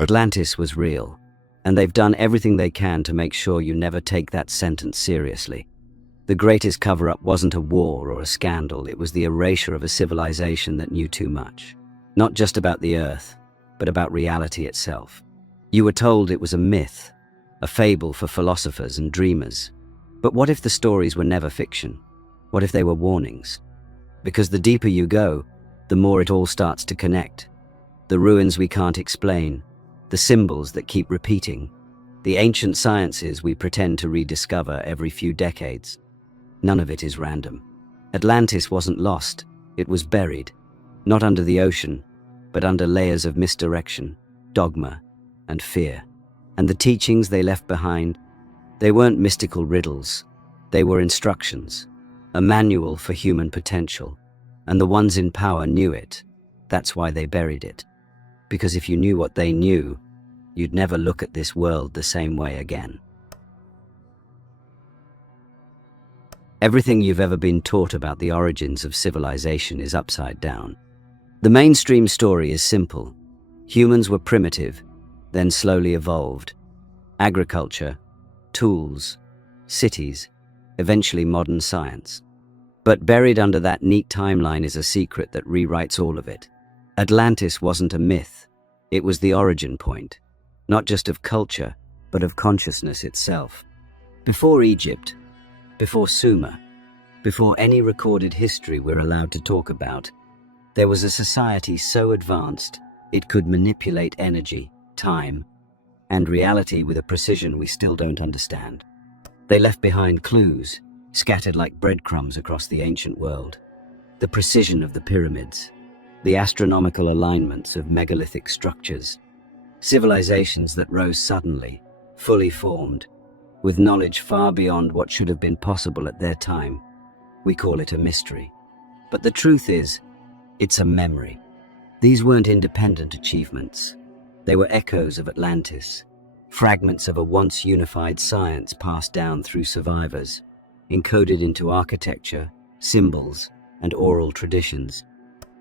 Atlantis was real, and they've done everything they can to make sure you never take that sentence seriously. The greatest cover-up wasn't a war or a scandal, it was the erasure of a civilization that knew too much. Not just about the Earth, but about reality itself. You were told it was a myth, a fable for philosophers and dreamers. But what if the stories were never fiction? What if they were warnings? Because the deeper you go, the more it all starts to connect. The ruins we can't explain, the symbols that keep repeating, the ancient sciences we pretend to rediscover every few decades. None of it is random. Atlantis wasn't lost, it was buried, not under the ocean, but under layers of misdirection, dogma, and fear. And the teachings they left behind, they weren't mystical riddles, they were instructions, a manual for human potential. And the ones in power knew it. That's why they buried it. Because if you knew what they knew, you'd never look at this world the same way again. Everything you've ever been taught about the origins of civilization is upside down. The mainstream story is simple. Humans were primitive, then slowly evolved. Agriculture, tools, cities, eventually modern science. But buried under that neat timeline is a secret that rewrites all of it. Atlantis wasn't a myth. It was the origin point, not just of culture, but of consciousness itself. Before Egypt, before Sumer, before any recorded history we're allowed to talk about, there was a society so advanced it could manipulate energy, time, and reality with a precision we still don't understand. They left behind clues, scattered like breadcrumbs across the ancient world. The precision of the pyramids, the astronomical alignments of megalithic structures, civilizations that rose suddenly, fully formed, with knowledge far beyond what should have been possible at their time. We call it a mystery. But the truth is, it's a memory. These weren't independent achievements. They were echoes of Atlantis, fragments of a once unified science passed down through survivors, encoded into architecture, symbols, and oral traditions.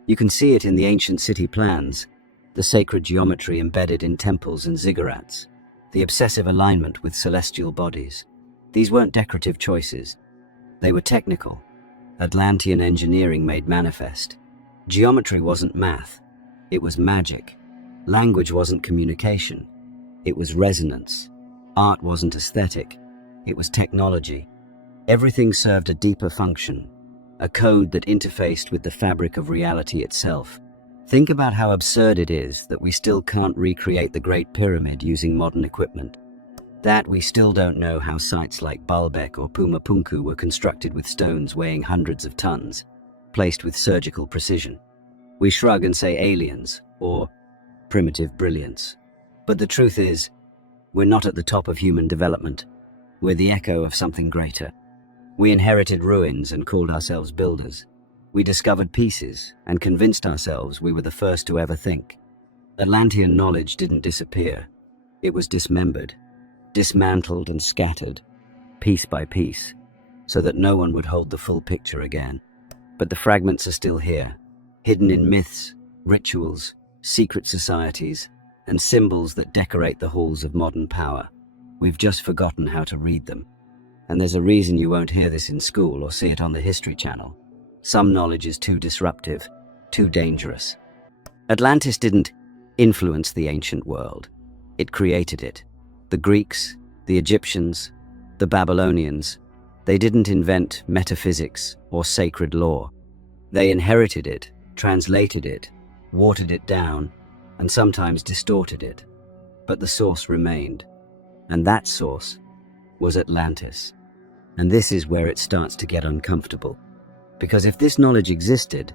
You can see it in the ancient city plans, the sacred geometry embedded in temples and ziggurats, the obsessive alignment with celestial bodies. These weren't decorative choices. They were technical. Atlantean engineering made manifest. Geometry wasn't math. It was magic. Language wasn't communication. It was resonance. Art wasn't aesthetic. It was technology. Everything served a deeper function, a code that interfaced with the fabric of reality itself. Think about how absurd it is that we still can't recreate the Great Pyramid using modern equipment. That we still don't know how sites like Baalbek or Pumapunku were constructed with stones weighing hundreds of tons, placed with surgical precision. We shrug and say aliens, or primitive brilliance. But the truth is, we're not at the top of human development. We're the echo of something greater. We inherited ruins and called ourselves builders. We discovered pieces and convinced ourselves we were the first to ever think. Atlantean knowledge didn't disappear. It was dismembered, dismantled and scattered, piece by piece, so that no one would hold the full picture again. But the fragments are still here, hidden in myths, rituals, secret societies, and symbols that decorate the halls of modern power. We've just forgotten how to read them. And there's a reason you won't hear this in school or see it on the History Channel. Some knowledge is too disruptive, too dangerous. Atlantis didn't influence the ancient world. It created it. The Greeks, the Egyptians, the Babylonians, they didn't invent metaphysics or sacred law. They inherited it, translated it, watered it down, and sometimes distorted it. But the source remained. And that source was Atlantis. And this is where it starts to get uncomfortable. Because if this knowledge existed,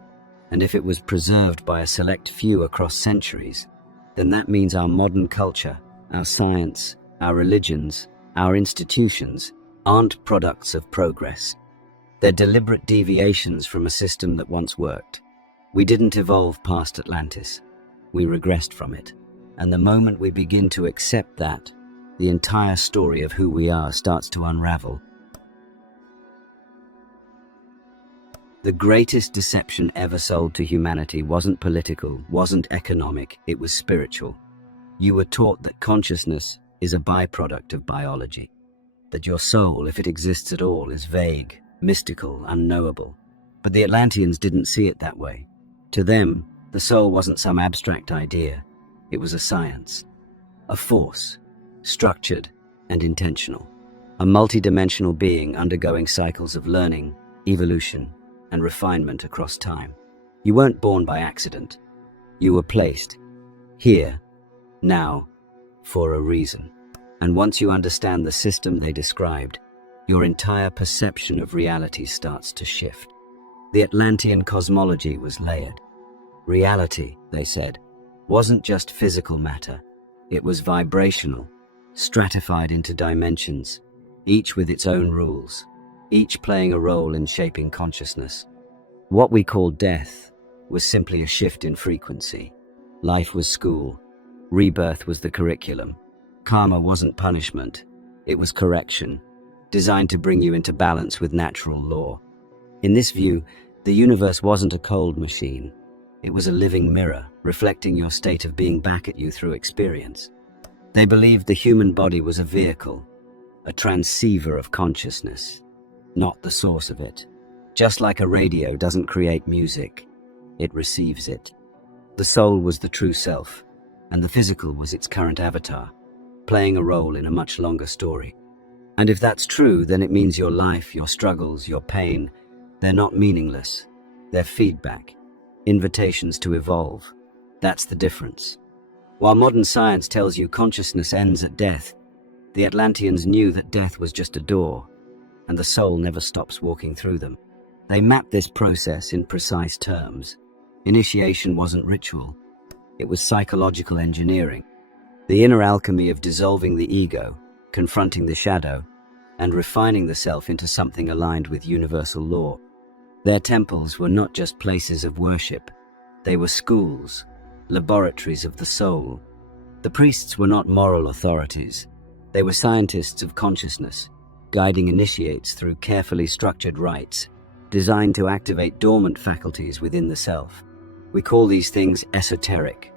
and if it was preserved by a select few across centuries, then that means our modern culture, our science, our religions, our institutions aren't products of progress. They're deliberate deviations from a system that once worked. We didn't evolve past Atlantis. We regressed from it. And the moment we begin to accept that, the entire story of who we are starts to unravel. The greatest deception ever sold to humanity wasn't political, wasn't economic, it was spiritual. You were taught that consciousness is a byproduct of biology, that your soul, if it exists at all, is vague, mystical, unknowable. But the Atlanteans didn't see it that way. To them, the soul wasn't some abstract idea. It was a science, a force, structured and intentional, a multidimensional being undergoing cycles of learning, evolution, and refinement across time. You weren't born by accident. You were placed here, now, for a reason. And once you understand the system they described, your entire perception of reality starts to shift. The Atlantean cosmology was layered. Reality, they said, wasn't just physical matter. It was vibrational, stratified into dimensions, each with its own rules, each playing a role in shaping consciousness. What we call death was simply a shift in frequency. Life was school. Rebirth was the curriculum. Karma wasn't punishment. It was correction, designed to bring you into balance with natural law. In this view, the universe wasn't a cold machine. It was a living mirror, reflecting your state of being back at you through experience. They believed the human body was a vehicle, a transceiver of consciousness, not the source of it. Just like a radio doesn't create music, it receives it. The soul was the true self, and the physical was its current avatar, playing a role in a much longer story. And if that's true, then it means your life, your struggles, your pain, they're not meaningless. They're feedback, invitations to evolve. That's the difference. While modern science tells you consciousness ends at death, the Atlanteans knew that death was just a door, and the soul never stops walking through them. They mapped this process in precise terms. Initiation wasn't ritual. It was psychological engineering. The inner alchemy of dissolving the ego, confronting the shadow, and refining the self into something aligned with universal law. Their temples were not just places of worship. They were schools, laboratories of the soul. The priests were not moral authorities. They were scientists of consciousness, guiding initiates through carefully structured rites, designed to activate dormant faculties within the self. We call these things esoteric.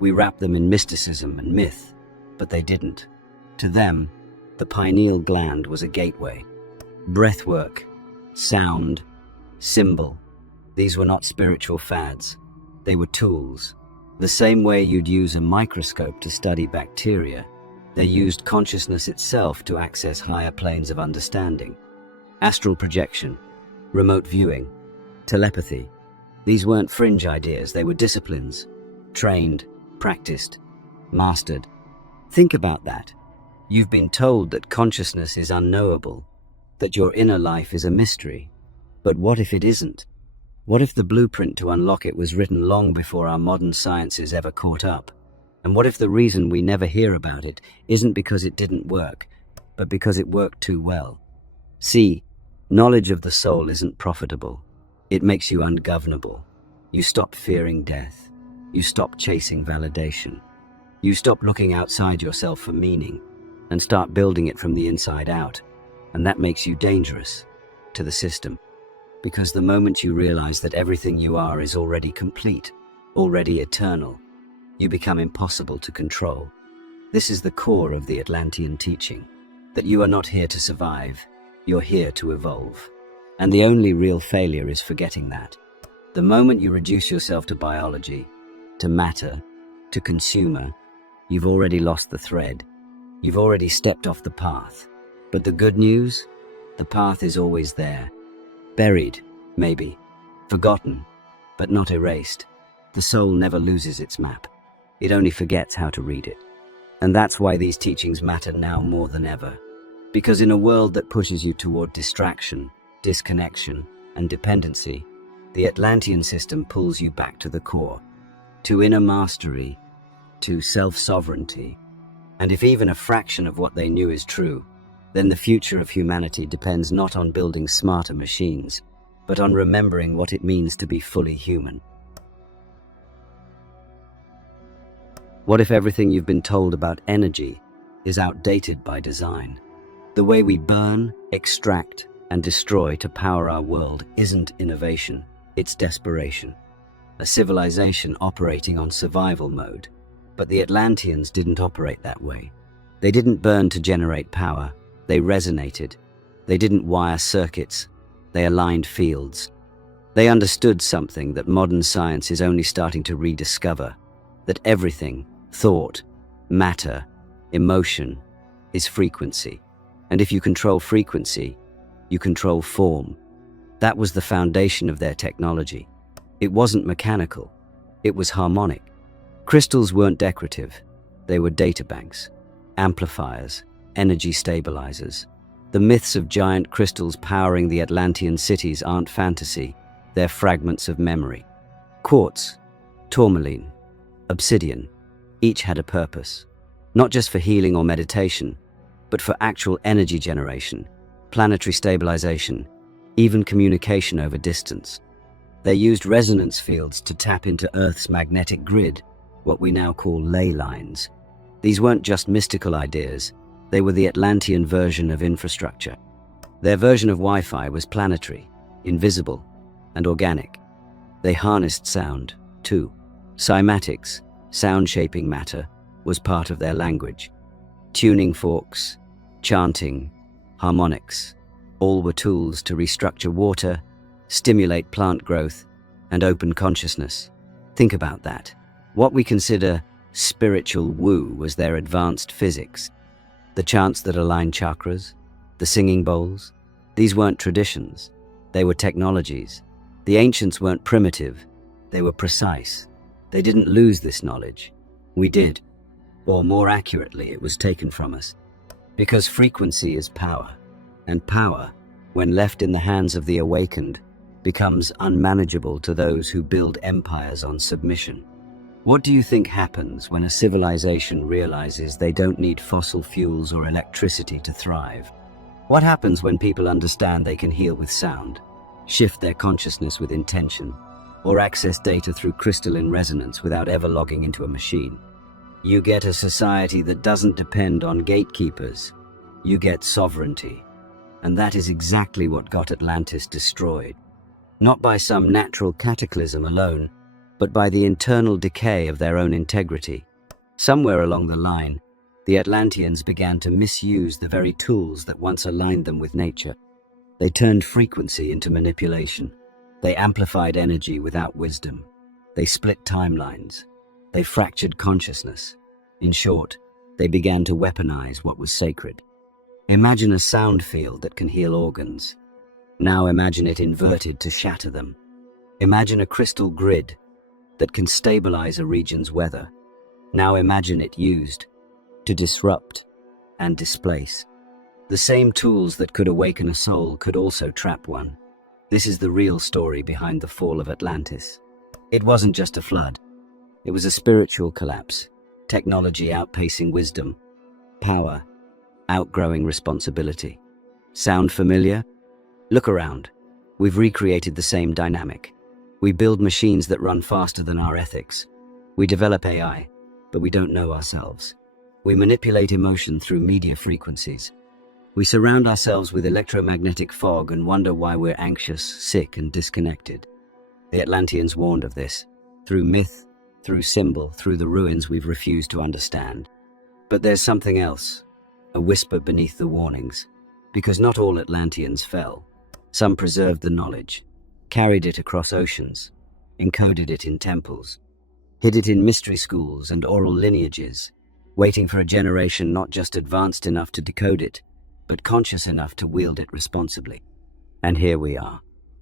We wrap them in mysticism and myth, but they didn't. To them, the pineal gland was a gateway. Breathwork, sound, symbol. These were not spiritual fads. They were tools. The same way you'd use a microscope to study bacteria, they used consciousness itself to access higher planes of understanding. Astral projection, remote viewing, telepathy. These weren't fringe ideas, they were disciplines. Trained, practiced, mastered. Think about that. You've been told that consciousness is unknowable, that your inner life is a mystery. But what if it isn't? What if the blueprint to unlock it was written long before our modern sciences ever caught up? And what if the reason we never hear about it isn't because it didn't work, but because it worked too well? See, knowledge of the soul isn't profitable. It makes you ungovernable. You stop fearing death. You stop chasing validation. You stop looking outside yourself for meaning and start building it from the inside out. And that makes you dangerous to the system. Because the moment you realize that everything you are is already complete, already eternal, you become impossible to control. This is the core of the Atlantean teaching, that you are not here to survive, you're here to evolve. And the only real failure is forgetting that. The moment you reduce yourself to biology, to matter, to consumer, you've already lost the thread. You've already stepped off the path. But the good news? The path is always there. Buried, maybe. Forgotten, but not erased. The soul never loses its map. It only forgets how to read it. And that's why these teachings matter now more than ever. Because in a world that pushes you toward distraction, disconnection, and dependency, the Atlantean system pulls you back to the core, to inner mastery, to self-sovereignty. And if even a fraction of what they knew is true, then the future of humanity depends not on building smarter machines, but on remembering what it means to be fully human. What if everything you've been told about energy is outdated by design? The way we burn, extract, and destroy to power our world isn't innovation, it's desperation. A civilization operating on survival mode. But the Atlanteans didn't operate that way. They didn't burn to generate power. They resonated. They didn't wire circuits. They aligned fields. They understood something that modern science is only starting to rediscover, that everything, thought, matter, emotion, is frequency. And if you control frequency, you control form. That was the foundation of their technology. It wasn't mechanical. It was harmonic. Crystals weren't decorative. They were databanks, amplifiers, energy stabilizers. The myths of giant crystals powering the Atlantean cities aren't fantasy. They're fragments of memory. Quartz, tourmaline, obsidian, each had a purpose. Not just for healing or meditation, but for actual energy generation, planetary stabilization, even communication over distance. They used resonance fields to tap into Earth's magnetic grid, what we now call ley lines. These weren't just mystical ideas, they were the Atlantean version of infrastructure. Their version of Wi-Fi was planetary, invisible, and organic. They harnessed sound, too. Cymatics, sound-shaping matter, was part of their language. Tuning forks, chanting, harmonics, all were tools to restructure water, stimulate plant growth, and open consciousness. Think about that. What we consider spiritual woo was their advanced physics. The chants that align chakras, the singing bowls, these weren't traditions. They were technologies. The ancients weren't primitive. They were precise. They didn't lose this knowledge. We did. Or more accurately, it was taken from us. Because frequency is power. And power, when left in the hands of the awakened, becomes unmanageable to those who build empires on submission. What do you think happens when a civilization realizes they don't need fossil fuels or electricity to thrive? What happens when people understand they can heal with sound, shift their consciousness with intention, or access data through crystalline resonance without ever logging into a machine? You get a society that doesn't depend on gatekeepers. You get sovereignty. And that is exactly what got Atlantis destroyed. Not by some natural cataclysm alone, but by the internal decay of their own integrity. Somewhere along the line, the Atlanteans began to misuse the very tools that once aligned them with nature. They turned frequency into manipulation. They amplified energy without wisdom. They split timelines. They fractured consciousness. In short, they began to weaponize what was sacred. Imagine a sound field that can heal organs. Now imagine it inverted to shatter them. Imagine a crystal grid that can stabilize a region's weather. Now imagine it used to disrupt and displace. The same tools that could awaken a soul could also trap one. This is the real story behind the fall of Atlantis. It wasn't just a flood. It was a spiritual collapse. Technology outpacing wisdom. Power outgrowing responsibility. Sound familiar? Look around. We've recreated the same dynamic. We build machines that run faster than our ethics. We develop AI, but we don't know ourselves. We manipulate emotion through media frequencies. We surround ourselves with electromagnetic fog and wonder why we're anxious, sick, and disconnected. The Atlanteans warned of this. Through myth, through symbol, through the ruins we've refused to understand. But there's something else, a whisper beneath the warnings. Because not all Atlanteans fell. Some preserved the knowledge, carried it across oceans, encoded it in temples, hid it in mystery schools and oral lineages, waiting for a generation not just advanced enough to decode it, but conscious enough to wield it responsibly. And here we are,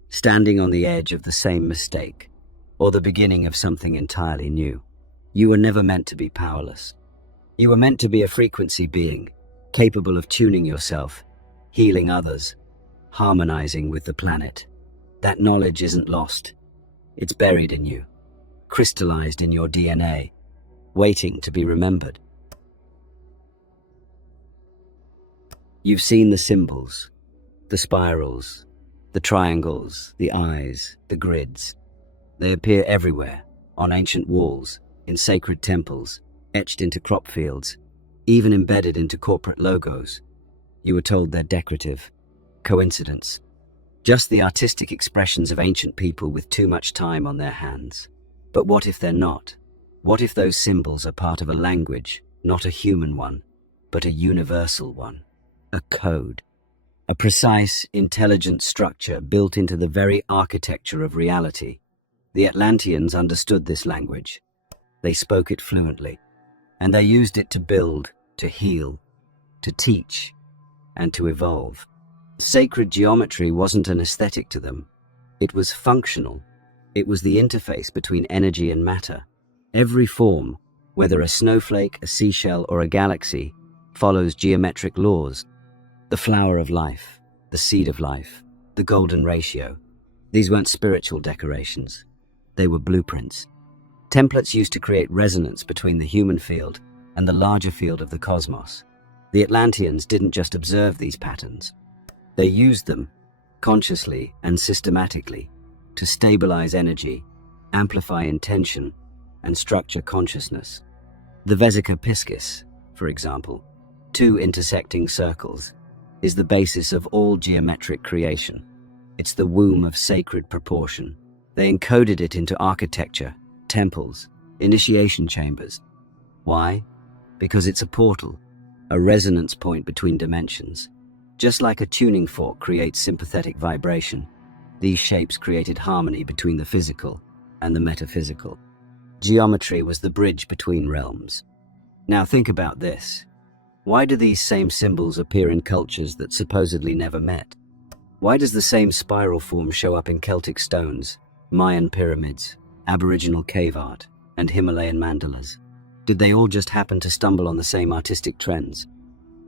standing on the edge of the same mistake, or the beginning of something entirely new. You were never meant to be powerless. You were meant to be a frequency being, capable of tuning yourself, healing others, harmonizing with the planet. That knowledge isn't lost. It's buried in you, crystallized in your DNA, waiting to be remembered. You've seen the symbols, the spirals, the triangles, the eyes, the grids. They appear everywhere, on ancient walls, in sacred temples, etched into crop fields, even embedded into corporate logos. You were told they're decorative. Coincidence. Just the artistic expressions of ancient people with too much time on their hands. But what if they're not? What if those symbols are part of a language, not a human one, but a universal one? A code. A precise, intelligent structure built into the very architecture of reality. The Atlanteans understood this language. They spoke it fluently, and they used it to build, to heal, to teach, and to evolve. Sacred geometry wasn't an aesthetic to them. It was functional. It was the interface between energy and matter. Every form, whether a snowflake, a seashell, or a galaxy, follows geometric laws. The flower of life, the seed of life, the golden ratio. These weren't spiritual decorations. They were blueprints. Templates used to create resonance between the human field and the larger field of the cosmos. The Atlanteans didn't just observe these patterns. They used them, consciously and systematically, to stabilize energy, amplify intention, and structure consciousness. The Vesica Piscis, for example, two intersecting circles, is the basis of all geometric creation. It's the womb of sacred proportion. They encoded it into architecture, temples, initiation chambers. Why? Because it's a portal, a resonance point between dimensions. Just like a tuning fork creates sympathetic vibration, these shapes created harmony between the physical and the metaphysical. Geometry was the bridge between realms. Now think about this. Why do these same symbols appear in cultures that supposedly never met? Why does the same spiral form show up in Celtic stones, Mayan pyramids, Aboriginal cave art, and Himalayan mandalas? Did they all just happen to stumble on the same artistic trends?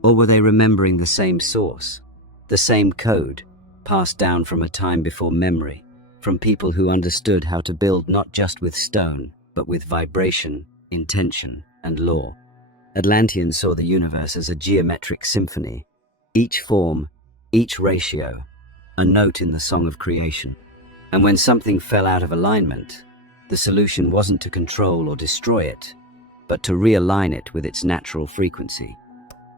Or were they remembering the same source, the same code, passed down from a time before memory, from people who understood how to build not just with stone, but with vibration, intention, and law? Atlanteans saw the universe as a geometric symphony, each form, each ratio, a note in the song of creation. And when something fell out of alignment, the solution wasn't to control or destroy it, but to realign it with its natural frequency.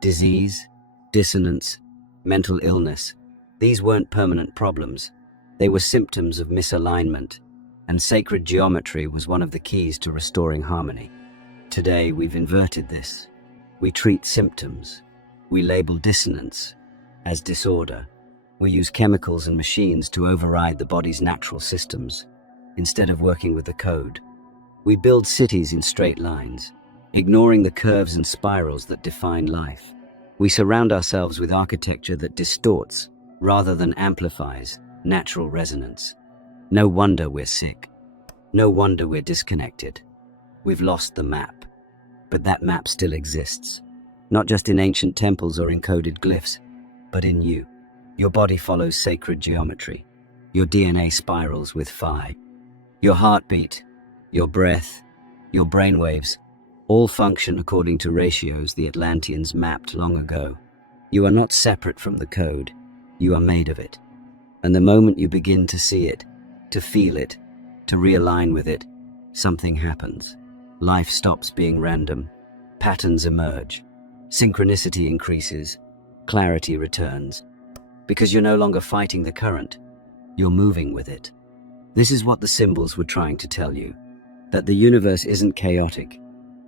Disease, dissonance, mental illness, these weren't permanent problems. They were symptoms of misalignment, and sacred geometry was one of the keys to restoring harmony. Today, we've inverted this. We treat symptoms. We label dissonance as disorder. We use chemicals and machines to override the body's natural systems, instead of working with the code. We build cities in straight lines, ignoring the curves and spirals that define life. We surround ourselves with architecture that distorts, rather than amplifies, natural resonance. No wonder we're sick. No wonder we're disconnected. We've lost the map. But that map still exists. Not just in ancient temples or encoded glyphs, but in you. Your body follows sacred geometry. Your DNA spirals with phi. Your heartbeat, your breath, your brainwaves, all function according to ratios the Atlanteans mapped long ago. You are not separate from the code. You are made of it. And the moment you begin to see it, to feel it, to realign with it, something happens. Life stops being random. Patterns emerge. Synchronicity increases. Clarity returns. Because you're no longer fighting the current. You're moving with it. This is what the symbols were trying to tell you. That the universe isn't chaotic.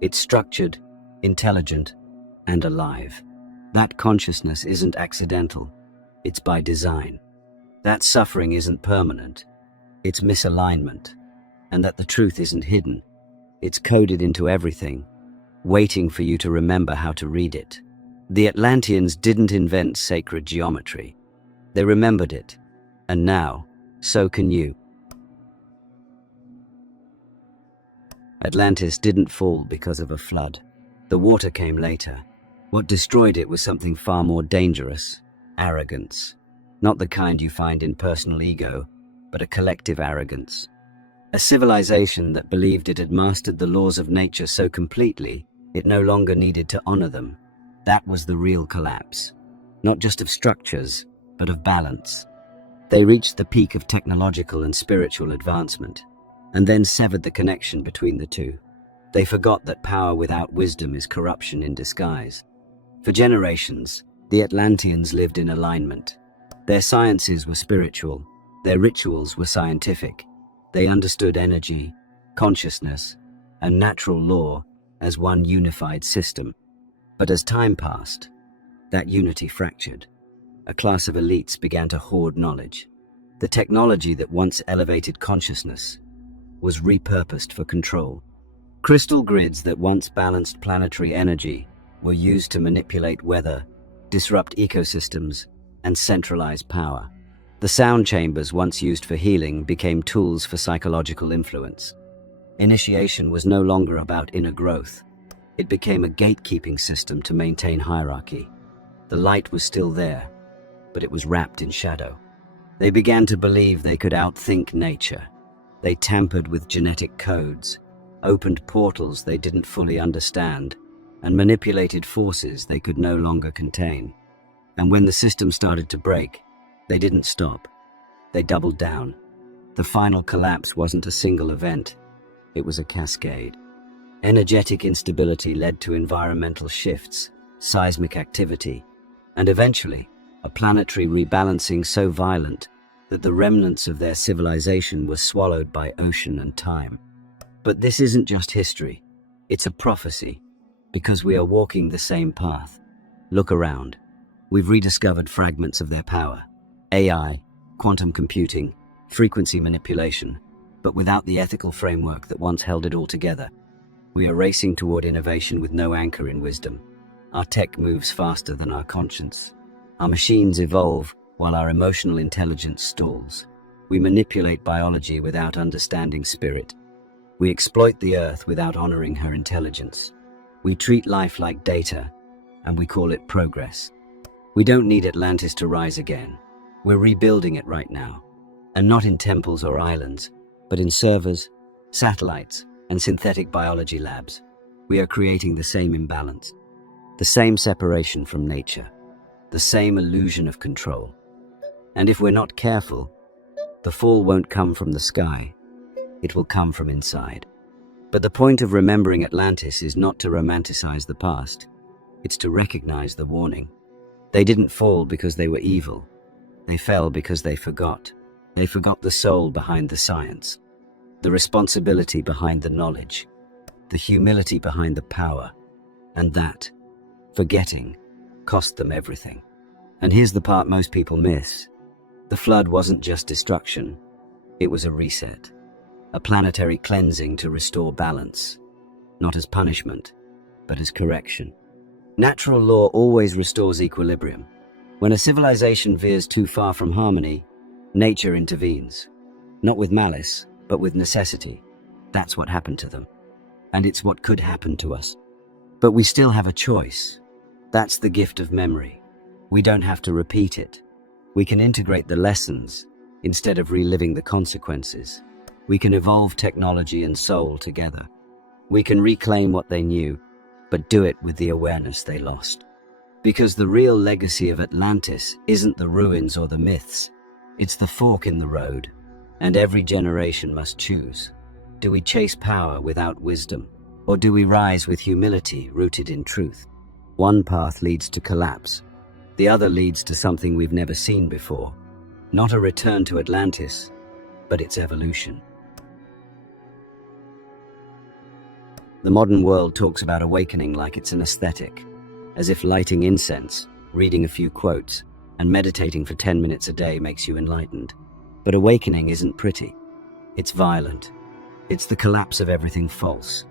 It's structured, intelligent, and alive. That consciousness isn't accidental. It's by design. That suffering isn't permanent. It's misalignment. And that the truth isn't hidden. It's coded into everything, waiting for you to remember how to read it. The Atlanteans didn't invent sacred geometry. They remembered it. And now, so can you. Atlantis didn't fall because of a flood. The water came later. What destroyed it was something far more dangerous: arrogance. Not the kind you find in personal ego, but a collective arrogance. A civilization that believed it had mastered the laws of nature so completely, it no longer needed to honor them. That was the real collapse. Not just of structures, but of balance. They reached the peak of technological and spiritual advancement, and then severed the connection between the two. They forgot that power without wisdom is corruption in disguise. For generations, the Atlanteans lived in alignment. Their sciences were spiritual, their rituals were scientific. They understood energy, consciousness, and natural law as one unified system. But as time passed, that unity fractured. A class of elites began to hoard knowledge. The technology that once elevated consciousness was repurposed for control. Crystal grids that once balanced planetary energy were used to manipulate weather, disrupt ecosystems, and centralize power. The sound chambers once used for healing became tools for psychological influence. Initiation was no longer about inner growth. It became a gatekeeping system to maintain hierarchy. The light was still there, but it was wrapped in shadow. They began to believe they could outthink nature. They tampered with genetic codes, opened portals they didn't fully understand, and manipulated forces they could no longer contain. And when the system started to break, they didn't stop. They doubled down. The final collapse wasn't a single event. It was a cascade. Energetic instability led to environmental shifts, seismic activity, and eventually, a planetary rebalancing so violent that the remnants of their civilization were swallowed by ocean and time. But this isn't just history. It's a prophecy, because we are walking the same path. Look around. We've rediscovered fragments of their power. AI, quantum computing, frequency manipulation, but without the ethical framework that once held it all together. We are racing toward innovation with no anchor in wisdom. Our tech moves faster than our conscience. Our machines evolve while our emotional intelligence stalls. We manipulate biology without understanding spirit. We exploit the earth without honoring her intelligence. We treat life like data, and we call it progress. We don't need Atlantis to rise again. We're rebuilding it right now. And not in temples or islands, but in servers, satellites, and synthetic biology labs. We are creating the same imbalance, the same separation from nature, the same illusion of control. And if we're not careful, the fall won't come from the sky. It will come from inside. But the point of remembering Atlantis is not to romanticize the past. It's to recognize the warning. They didn't fall because they were evil. They fell because they forgot. They forgot the soul behind the science, the responsibility behind the knowledge, the humility behind the power. And that, forgetting, cost them everything. And here's the part most people miss. The flood wasn't just destruction. It was a reset, a planetary cleansing to restore balance, not as punishment, but as correction. Natural law always restores equilibrium. When a civilization veers too far from harmony, nature intervenes, not with malice, but with necessity. That's what happened to them. And it's what could happen to us. But we still have a choice. That's the gift of memory. We don't have to repeat it. We can integrate the lessons instead of reliving the consequences. We can evolve technology and soul together. We can reclaim what they knew, but do it with the awareness they lost. Because the real legacy of Atlantis isn't the ruins or the myths. It's the fork in the road. And every generation must choose. Do we chase power without wisdom? Or do we rise with humility rooted in truth? One path leads to collapse. The other leads to something we've never seen before. Not a return to Atlantis, but its evolution. The modern world talks about awakening like it's an aesthetic, as if lighting incense, reading a few quotes, and meditating for 10 minutes a day makes you enlightened. But awakening isn't pretty. It's violent. It's the collapse of everything false.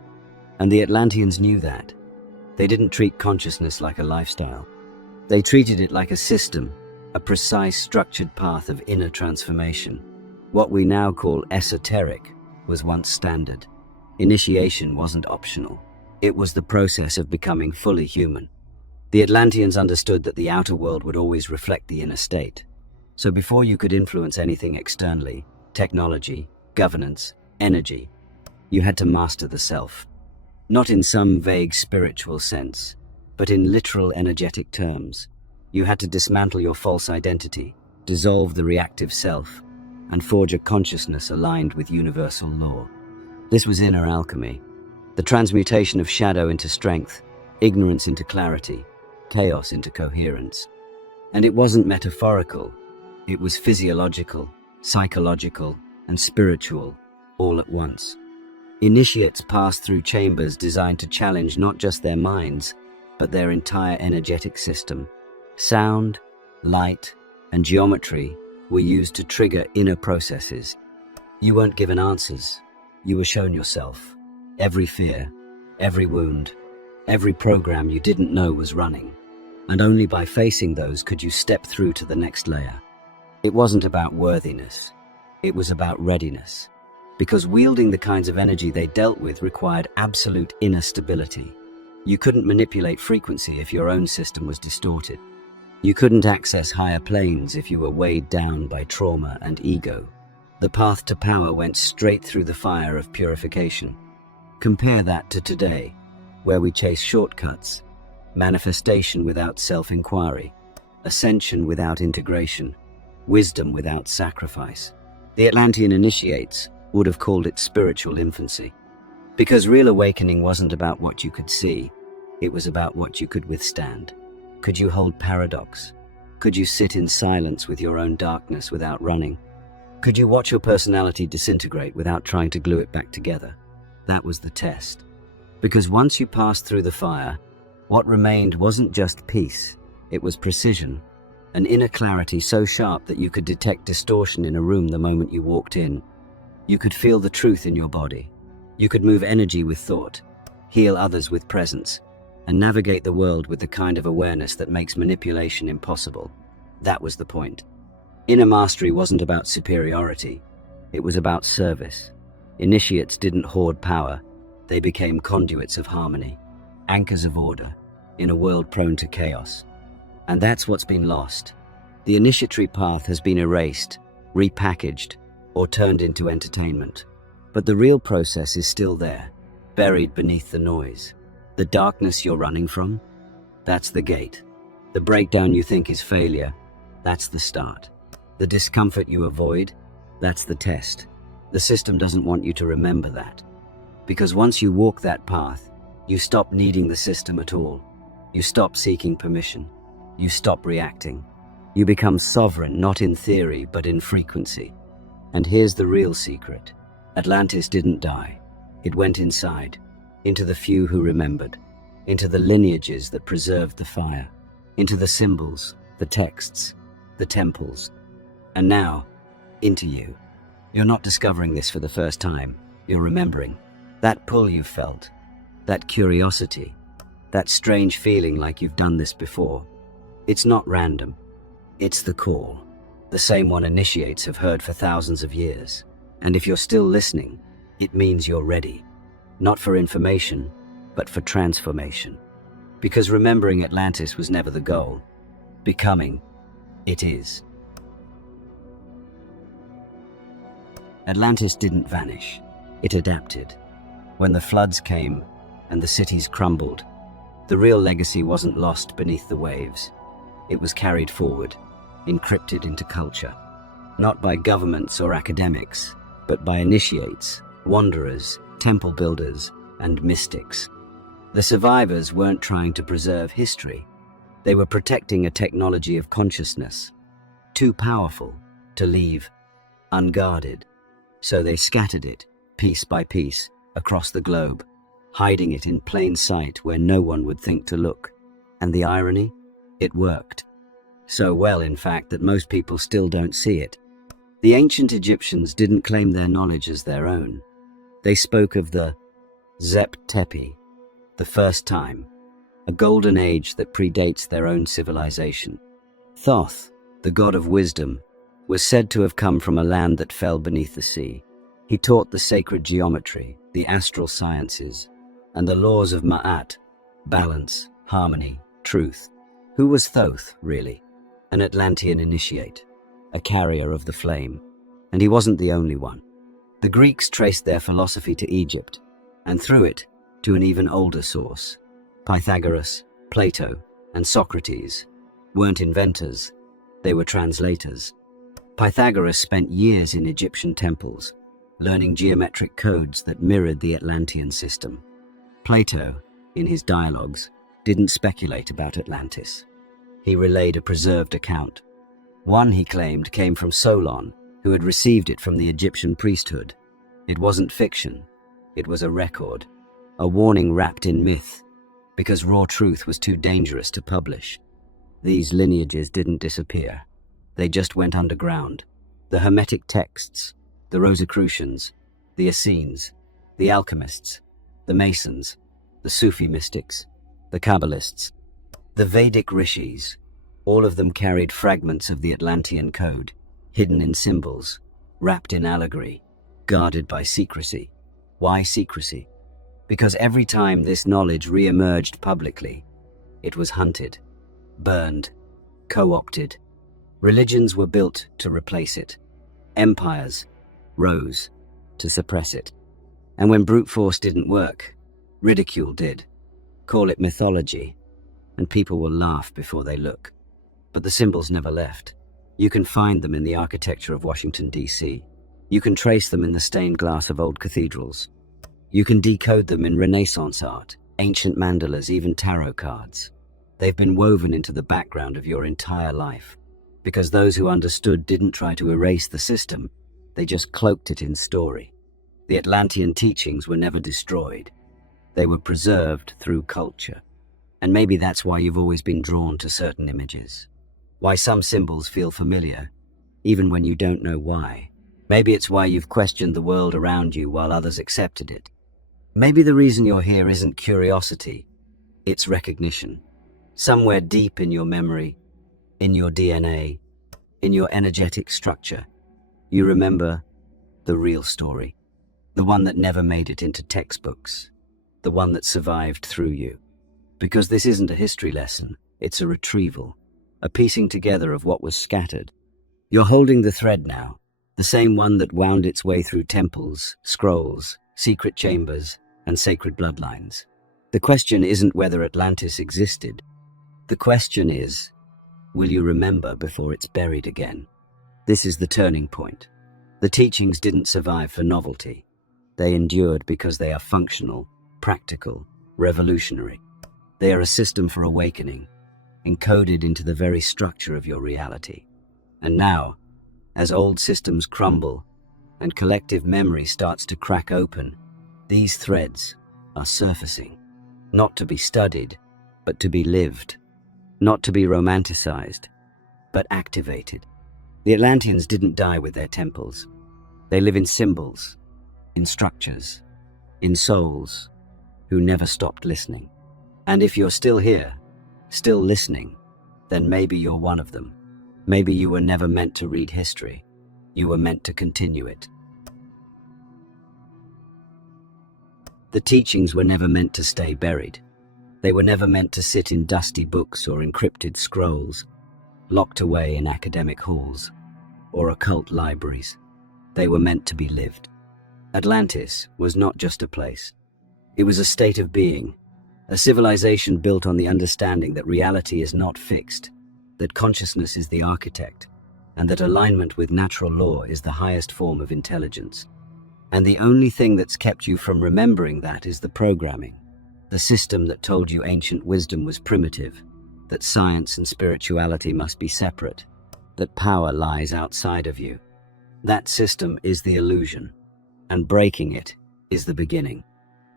And the Atlanteans knew that. They didn't treat consciousness like a lifestyle. They treated it like a system, a precise, structured path of inner transformation. What we now call esoteric was once standard. Initiation wasn't optional. It was the process of becoming fully human. The Atlanteans understood that the outer world would always reflect the inner state. So before you could influence anything externally, technology, governance, energy, you had to master the self. Not in some vague spiritual sense, but in literal energetic terms. You had to dismantle your false identity, dissolve the reactive self, and forge a consciousness aligned with universal law. This was inner alchemy, the transmutation of shadow into strength, ignorance into clarity, chaos into coherence. And it wasn't metaphorical. It was physiological, psychological, and spiritual, all at once. Initiates passed through chambers designed to challenge not just their minds, but their entire energetic system. Sound, light, and geometry were used to trigger inner processes. You weren't given answers. You were shown yourself. Every fear, every wound, every program you didn't know was running. And only by facing those could you step through to the next layer. It wasn't about worthiness. It was about readiness. Because wielding the kinds of energy they dealt with required absolute inner stability. You couldn't manipulate frequency if your own system was distorted. You couldn't access higher planes if you were weighed down by trauma and ego. The path to power went straight through the fire of purification. Compare that to today, where we chase shortcuts, manifestation without self-inquiry, ascension without integration, wisdom without sacrifice. The Atlantean initiates would have called it spiritual infancy. Because real awakening wasn't about what you could see, it was about what you could withstand. Could you hold paradox? Could you sit in silence with your own darkness without running? Could you watch your personality disintegrate without trying to glue it back together? That was the test. Because once you passed through the fire, what remained wasn't just peace, it was precision, an inner clarity so sharp that you could detect distortion in a room the moment you walked in. You could feel the truth in your body. You could move energy with thought, heal others with presence, and navigate the world with the kind of awareness that makes manipulation impossible. That was the point. Inner mastery wasn't about superiority. It was about service. Initiates didn't hoard power. They became conduits of harmony, anchors of order, in a world prone to chaos. And that's what's been lost. The initiatory path has been erased, repackaged, or turned into entertainment. But the real process is still there, buried beneath the noise. The darkness you're running from? That's the gate. The breakdown you think is failure? That's the start. The discomfort you avoid? That's the test. The system doesn't want you to remember that. Because once you walk that path, you stop needing the system at all. You stop seeking permission. You stop reacting. You become sovereign, not in theory, but in frequency. And here's the real secret. Atlantis didn't die. It went inside, into the few who remembered, into the lineages that preserved the fire, into the symbols, the texts, the temples, and now, into you. You're not discovering this for the first time. You're remembering. That pull you felt, that curiosity, that strange feeling like you've done this before. It's not random. It's the call. The same one initiates have heard for thousands of years. And if you're still listening, it means you're ready. Not for information, but for transformation. Because remembering Atlantis was never the goal. Becoming, it is. Atlantis didn't vanish. It adapted. When the floods came and the cities crumbled, the real legacy wasn't lost beneath the waves. It was carried forward, encrypted into culture. Not by governments or academics, but by initiates, wanderers, temple builders, and mystics. The survivors weren't trying to preserve history. They were protecting a technology of consciousness, too powerful to leave unguarded. So they scattered it, piece by piece, across the globe, hiding it in plain sight where no one would think to look. And the irony? It worked. So well, in fact, that most people still don't see it. The ancient Egyptians didn't claim their knowledge as their own. They spoke of the Zep Tepi, the first time, a golden age that predates their own civilization. Thoth, the god of wisdom, was said to have come from a land that fell beneath the sea. He taught the sacred geometry, the astral sciences, and the laws of Ma'at, balance, harmony, truth. Who was Thoth, really? An Atlantean initiate, a carrier of the flame. And he wasn't the only one. The Greeks traced their philosophy to Egypt, and through it, to an even older source. Pythagoras, Plato, and Socrates weren't inventors, they were translators. Pythagoras spent years in Egyptian temples, learning geometric codes that mirrored the Atlantean system. Plato, in his dialogues, didn't speculate about Atlantis. He relayed a preserved account. One, he claimed, came from Solon, who had received it from the Egyptian priesthood. It wasn't fiction. It was a record, a warning wrapped in myth, because raw truth was too dangerous to publish. These lineages didn't disappear. They just went underground. The Hermetic texts, the Rosicrucians, the Essenes, the alchemists, the Masons, the Sufi mystics, the Kabbalists, the Vedic rishis, all of them carried fragments of the Atlantean code, hidden in symbols, wrapped in allegory, guarded by secrecy. Why secrecy? Because every time this knowledge re-emerged publicly, it was hunted, burned, co-opted. Religions were built to replace it. Empires rose to suppress it. And when brute force didn't work, ridicule did. Call it mythology, and people will laugh before they look. But the symbols never left. You can find them in the architecture of Washington, D.C. You can trace them in the stained glass of old cathedrals. You can decode them in Renaissance art, ancient mandalas, even tarot cards. They've been woven into the background of your entire life, because those who understood didn't try to erase the system, they just cloaked it in story. The Atlantean teachings were never destroyed. They were preserved through culture. And maybe that's why you've always been drawn to certain images. Why some symbols feel familiar, even when you don't know why. Maybe it's why you've questioned the world around you while others accepted it. Maybe the reason you're here isn't curiosity, it's recognition. Somewhere deep in your memory, in your DNA, in your energetic structure, you remember the real story. The one that never made it into textbooks. The one that survived through you. Because this isn't a history lesson, it's a retrieval. A piecing together of what was scattered. You're holding the thread now, the same one that wound its way through temples, scrolls, secret chambers, and sacred bloodlines. The question isn't whether Atlantis existed. The question is, will you remember before it's buried again? This is the turning point. The teachings didn't survive for novelty. They endured because they are functional, practical, revolutionary. They are a system for awakening, encoded into the very structure of your reality. And now, as old systems crumble and collective memory starts to crack open, these threads are surfacing, not to be studied, but to be lived, not to be romanticized, but activated. The Atlanteans didn't die with their temples. They live in symbols, in structures, in souls who never stopped listening. And if you're still here, still listening, then maybe you're one of them. Maybe you were never meant to read history. You were meant to continue it. The teachings were never meant to stay buried. They were never meant to sit in dusty books or encrypted scrolls, locked away in academic halls or occult libraries. They were meant to be lived. Atlantis was not just a place. It was a state of being, a civilization built on the understanding that reality is not fixed, that consciousness is the architect, and that alignment with natural law is the highest form of intelligence. And the only thing that's kept you from remembering that is the programming, the system that told you ancient wisdom was primitive, that science and spirituality must be separate, that power lies outside of you. That system is the illusion, and breaking it is the beginning.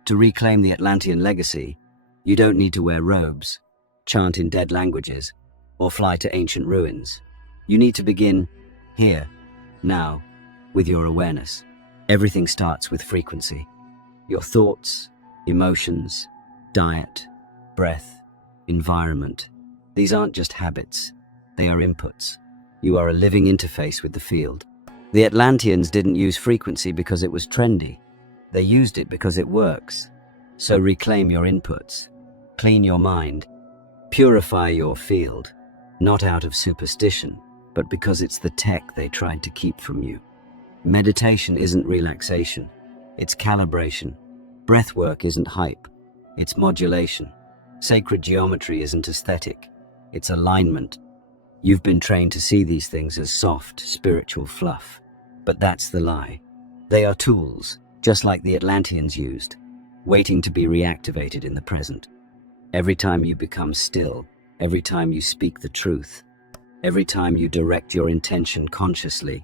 To reclaim the Atlantean legacy, you don't need to wear robes, chant in dead languages, or fly to ancient ruins. You need to begin here, now, with your awareness. Everything starts with frequency. Your thoughts, emotions, diet, breath, environment. These aren't just habits, they are inputs. You are a living interface with the field. The Atlanteans didn't use frequency because it was trendy. They used it because it works. So reclaim your inputs, clean your mind, purify your field, not out of superstition, but because it's the tech they tried to keep from you. Meditation isn't relaxation, it's calibration. Breathwork isn't hype, it's modulation. Sacred geometry isn't aesthetic, it's alignment. You've been trained to see these things as soft, spiritual fluff. But that's the lie. They are tools, just like the Atlanteans used, waiting to be reactivated in the present. Every time you become still, every time you speak the truth, every time you direct your intention consciously,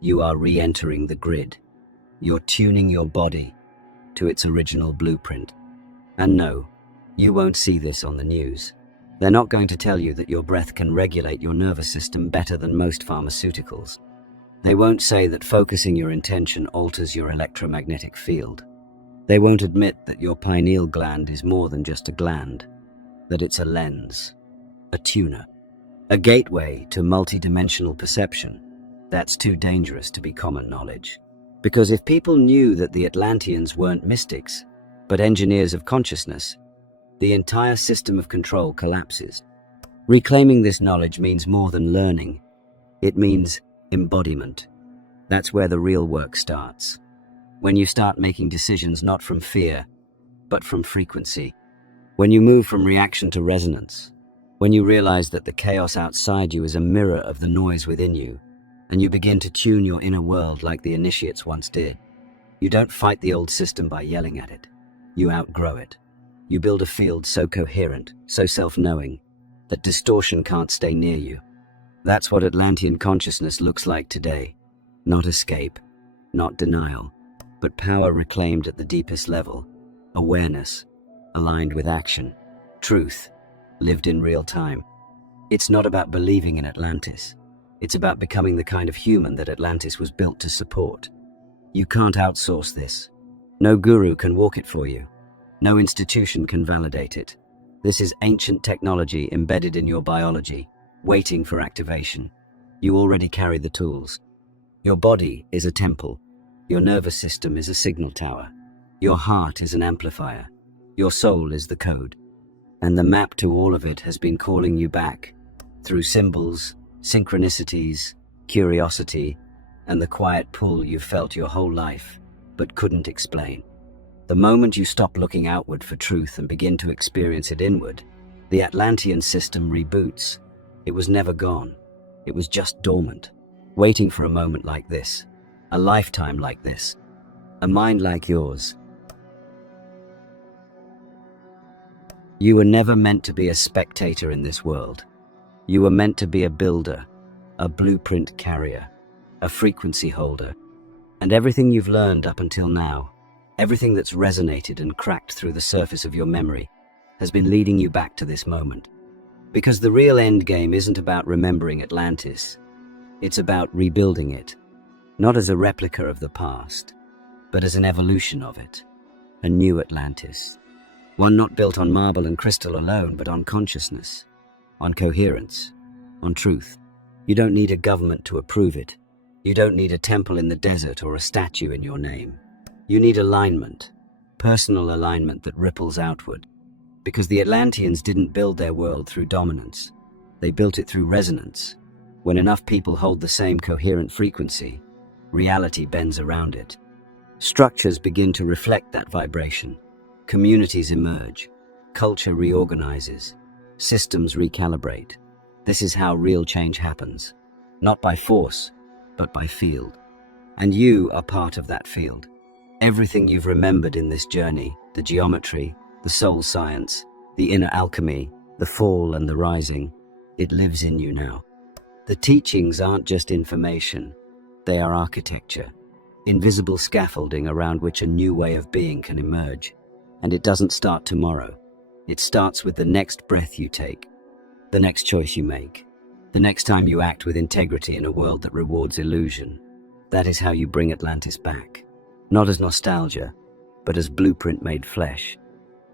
you are re-entering the grid. You're tuning your body, to its original blueprint. And no, you won't see this on the news. They're not going to tell you that your breath can regulate your nervous system better than most pharmaceuticals. They won't say that focusing your intention alters your electromagnetic field. They won't admit that your pineal gland is more than just a gland, that it's a lens, a tuner, a gateway to multidimensional perception. That's too dangerous to be common knowledge. Because if people knew that the Atlanteans weren't mystics, but engineers of consciousness, the entire system of control collapses. Reclaiming this knowledge means more than learning. It means embodiment. That's where the real work starts. When you start making decisions not from fear, but from frequency. When you move from reaction to resonance. When you realize that the chaos outside you is a mirror of the noise within you, and you begin to tune your inner world like the initiates once did. You don't fight the old system by yelling at it. You outgrow it. You build a field so coherent, so self-knowing, that distortion can't stay near you. That's what Atlantean consciousness looks like today. Not escape, not denial, but power reclaimed at the deepest level. Awareness, aligned with action. Truth, lived in real time. It's not about believing in Atlantis. It's about becoming the kind of human that Atlantis was built to support. You can't outsource this. No guru can walk it for you. No institution can validate it. This is ancient technology embedded in your biology, waiting for activation. You already carry the tools. Your body is a temple. Your nervous system is a signal tower. Your heart is an amplifier. Your soul is the code. And the map to all of it has been calling you back through symbols, synchronicities, curiosity, and the quiet pull you've felt your whole life, but couldn't explain. The moment you stop looking outward for truth and begin to experience it inward, the Atlantean system reboots. It was never gone. It was just dormant, waiting for a moment like this, a lifetime like this, a mind like yours. You were never meant to be a spectator in this world. You were meant to be a builder, a blueprint carrier, a frequency holder. And everything you've learned up until now, everything that's resonated and cracked through the surface of your memory, has been leading you back to this moment. Because the real end game isn't about remembering Atlantis. It's about rebuilding it, not as a replica of the past, but as an evolution of it, a new Atlantis. One not built on marble and crystal alone, but on consciousness, on coherence, on truth. You don't need a government to approve it. You don't need a temple in the desert or a statue in your name. You need alignment, personal alignment that ripples outward. Because the Atlanteans didn't build their world through dominance. They built it through resonance. When enough people hold the same coherent frequency, reality bends around it. Structures begin to reflect that vibration. Communities emerge. Culture reorganizes. Systems recalibrate. This is how real change happens. Not by force, but by field. And you are part of that field. Everything you've remembered in this journey, the geometry, the soul science, the inner alchemy, the fall and the rising, it lives in you now. The teachings aren't just information, they are architecture, invisible scaffolding around which a new way of being can emerge. And it doesn't start tomorrow. It starts with the next breath you take, the next choice you make, the next time you act with integrity in a world that rewards illusion. That is how you bring Atlantis back. Not as nostalgia, but as blueprint made flesh.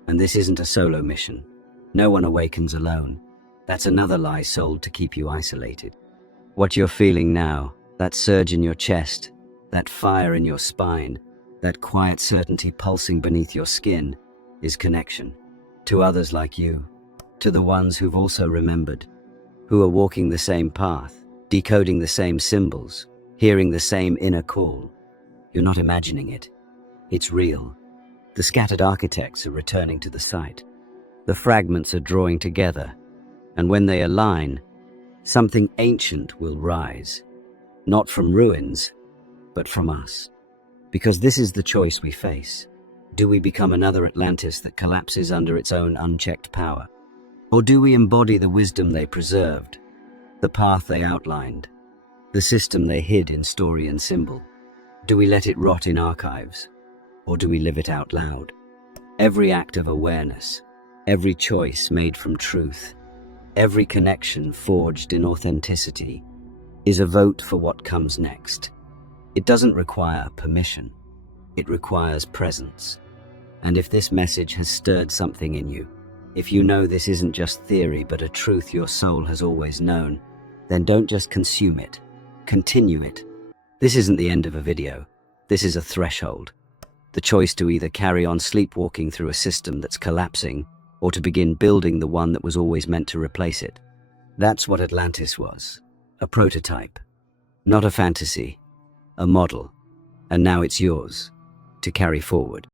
And this isn't a solo mission. No one awakens alone. That's another lie sold to keep you isolated. What you're feeling now, that surge in your chest, that fire in your spine, that quiet certainty pulsing beneath your skin, is connection. To others like you, to the ones who've also remembered, who are walking the same path, decoding the same symbols, hearing the same inner call. You're not imagining it. It's real. The scattered architects are returning to the site. The fragments are drawing together, and when they align, something ancient will rise. Not from ruins, but from us. Because this is the choice we face. Do we become another Atlantis that collapses under its own unchecked power? Or do we embody the wisdom they preserved, the path they outlined, the system they hid in story and symbol? Do we let it rot in archives? or do we live it out loud? Every act of awareness, every choice made from truth, every connection forged in authenticity is a vote for what comes next. It doesn't require permission. It requires presence. And if this message has stirred something in you, if you know this isn't just theory but a truth your soul has always known, then don't just consume it. Continue it. This isn't the end of a video. This is a threshold. The choice to either carry on sleepwalking through a system that's collapsing or to begin building the one that was always meant to replace it. That's what Atlantis was. A prototype. Not a fantasy. A model. And now it's yours to carry forward.